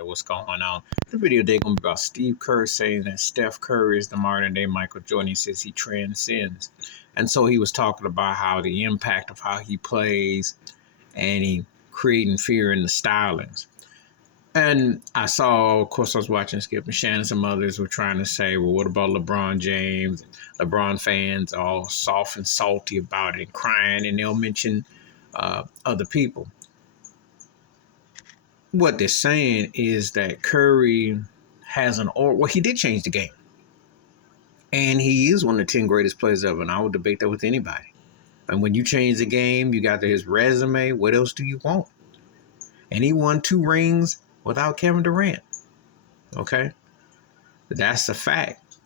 there. What's going on? The video today going to be about Steve Kerr saying that Steph Curry is the modern day Michael Jordan. He says he transcends. And so he was talking about how the impact of how he plays and he creating fear in the stylings. And I saw, of course, I was watching Skip and Shannon. Some others were trying to say, well, what about LeBron James? LeBron fans all soft and salty about it and crying, and they'll mention other people. What they're saying is that Curry has well, he did change the game. And he is one of the 10 greatest players ever, and I would debate that with anybody. And when you change the game, you got his resume. What else do you want? And he won 2 rings without Kevin Durant. Okay? That's a fact.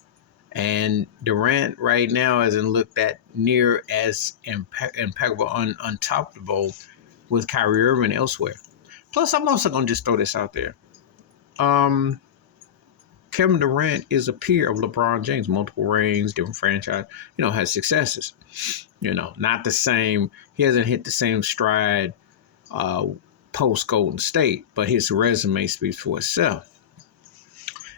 And Durant right now hasn't looked at near as impeccable, untoppable with Kyrie Irving elsewhere. Plus, I'm also going to just throw this out there. Kevin Durant is a peer of LeBron James, multiple rings, different franchise, has successes. Not the same. He hasn't hit the same stride post Golden State, but his resume speaks for itself.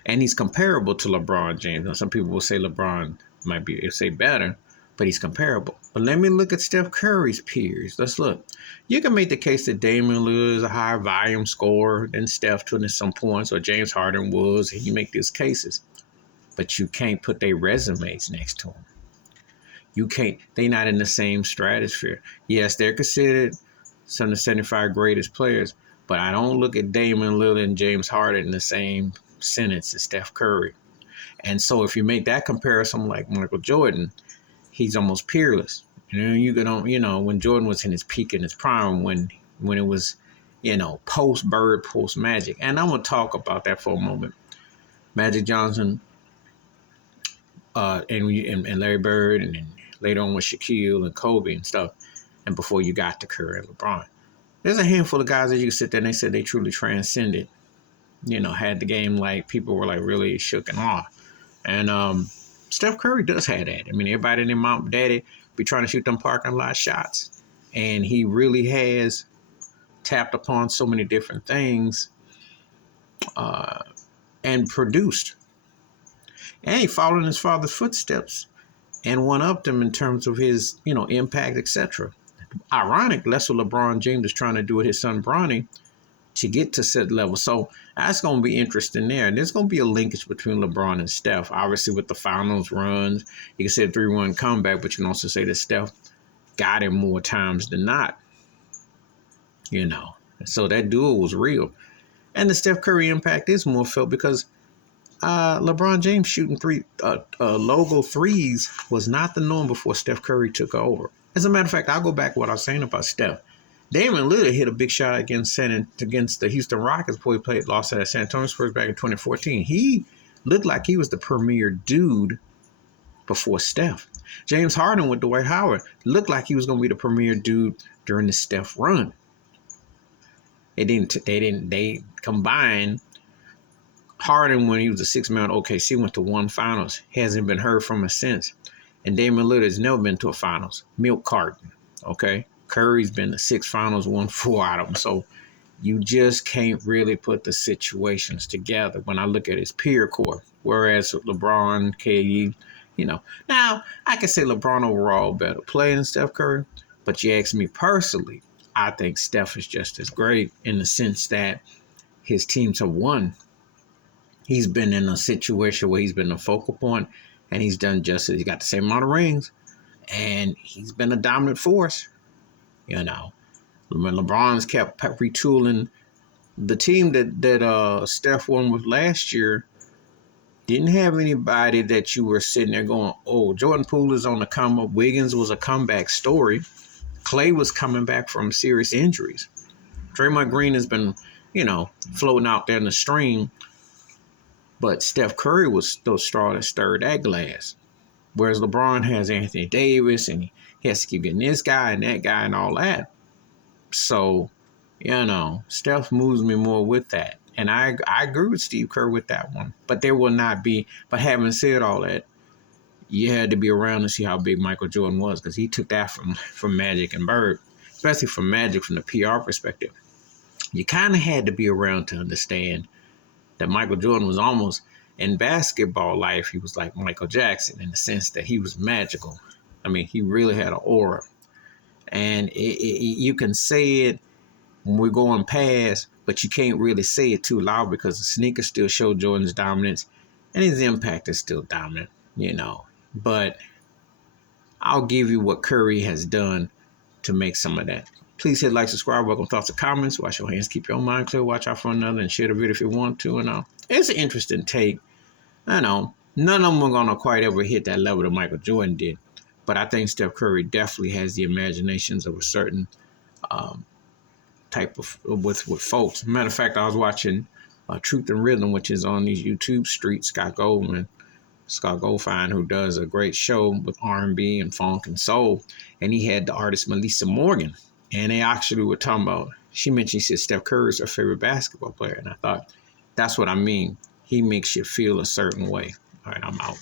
And he's comparable to LeBron James. Now, some people will say LeBron might be, say better, but he's comparable. But let me look at Steph Curry's peers. Let's look. You can make the case that Damian Lillard is a higher volume scorer than Steph to some points, or James Harden was, and you make these cases. But you can't put their resumes next to them. You can't. They're not in the same stratosphere. Yes, they're considered some of the 75 greatest players, but I don't look at Damian Lillard and James Harden in the same sentence as Steph Curry. And so if you make that comparison like Michael Jordan, he's almost peerless. You can, when Jordan was in his peak, in his prime, when it was, post Bird, post Magic. And I'm going to talk about that for a moment. Magic Johnson and Larry Bird, and then later on with Shaquille and Kobe and stuff. And before you got to Kerr and LeBron. There's a handful of guys that you can sit there and they said they truly transcended, had the game like people were like really shook and awe. And Steph Curry does have that. I mean, everybody in their mom and daddy be trying to shoot them parking lot shots. And he really has tapped upon so many different things and produced. And he followed in his father's footsteps and one-upped him in terms of his, impact, etc. Ironic, that's what LeBron James is trying to do with his son Bronny to get to said level. So that's going to be interesting there. And there's going to be a linkage between LeBron and Steph. Obviously, with the finals runs, you can say a 3-1 comeback, but you can also say that Steph got him more times than not. So that duel was real. And the Steph Curry impact is more felt because LeBron James shooting logo threes was not the norm before Steph Curry took over. As a matter of fact, I'll go back to what I was saying about Steph. Damian Lillard hit a big shot against the Houston Rockets before he lost at San Antonio Spurs back in 2014. He looked like he was the premier dude before Steph. James Harden with Dwight Howard looked like he was going to be the premier dude during the Steph run. They combined. Harden, when he was a 6-man OKC, went to 1 finals. He hasn't been heard from him since. And Damian Lillard has never been to a finals. Milk carton. Okay. Curry's been to 6 finals, won 4 out of them. So you just can't really put the situations together when I look at his peer core. Whereas LeBron, KD, Now, I can say LeBron overall better player than Steph Curry. But you ask me personally, I think Steph is just as great in the sense that his teams have won. He's been in a situation where he's been a focal point, and he's done just as he got the same amount of rings, and he's been a dominant force. When LeBron's kept retooling the team that Steph won with last year, didn't have anybody that you were sitting there going, oh, Jordan Poole is on the come up. Wiggins was a comeback story. Clay was coming back from serious injuries. Draymond Green has been, floating out there in the stream. But Steph Curry was still straw that stirred that glass. Whereas LeBron has Anthony Davis, and he has to keep getting this guy and that guy and all that. So, Steph moves me more with that. And I agree with Steve Kerr with that one. But there will not be. But having said all that, you had to be around to see how big Michael Jordan was, because he took that from Magic and Bird, especially from Magic from the PR perspective. You kind of had to be around to understand that Michael Jordan was almost, in basketball life, he was like Michael Jackson in the sense that he was magical. I mean, he really had an aura. And you can say it when we're going past, but you can't really say it too loud because the sneakers still show Jordan's dominance and his impact is still dominant, you know. But I'll give you what Curry has done to make some of that. Please hit like, subscribe, welcome thoughts and comments. Wash your hands, keep your mind clear, watch out for another, and share the video if you want to. And it's an interesting take. I know none of them are gonna quite ever hit that level that Michael Jordan did, but I think Steph Curry definitely has the imaginations of a certain type of with folks. Matter of fact, I was watching Truth and Rhythm, which is on these YouTube streets. Scott Goldfine, who does a great show with R&B and funk and soul, and he had the artist Melissa Morgan, and they actually were talking about. She mentioned, she said Steph Curry is her favorite basketball player, and I thought that's what I mean. He makes you feel a certain way. All right, I'm out.